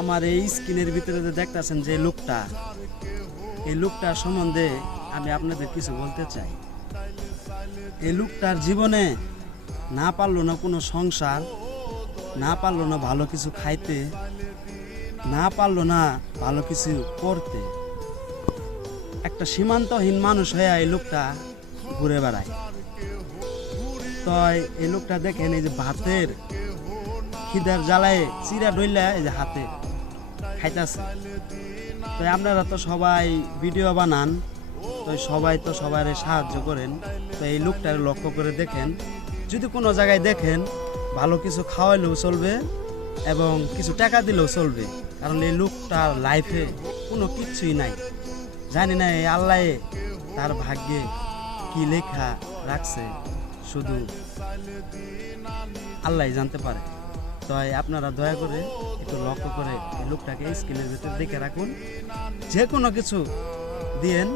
আমার এই স্ক্রিনের ভিতরে যে দেখতেছেন যে লোকটা, এই লোকটার সম্বন্ধে আমি আপনাদের কিছু বলতে চাই। এই লোকটার জীবনে না পারলো না কোনো সংসার, না পারলো না ভালো কিছু খাইতে, না পারলো না ভালো কিছু করতে। একটা সীমান্তহীন মানুষ হয়ে এই লোকটা ঘুরে বেড়ায়। তো এই লোকটা দেখেন, এই যে ভাতের খিদার জ্বালায় চিরা ডইলা এই যে হাতে খাইতেছে। তো আপনারা তো সবাই ভিডিও বানান, তো সবাই তো সবার সাহায্য করেন। তো এই লোকটার লক্ষ্য করে দেখেন, যদি কোনো জায়গায় দেখেন ভালো কিছু খাওয়াইলেও চলবে এবং কিছু টাকা দিলেও চলবে, কারণ এই লোকটার লাইফে কোনো কিচ্ছুই নাই। জানি না এই আল্লাহ তার ভাগ্যে কি লেখা রাখছে, শুধু আল্লাহ জানতে পারে। তাই আপনারা দয়া করে একটু লক্ষ্য করে এই লোকটাকে স্ক্রিনের ভিতরে দেখে রাখুন, যে কোনো কিছু দিয়েন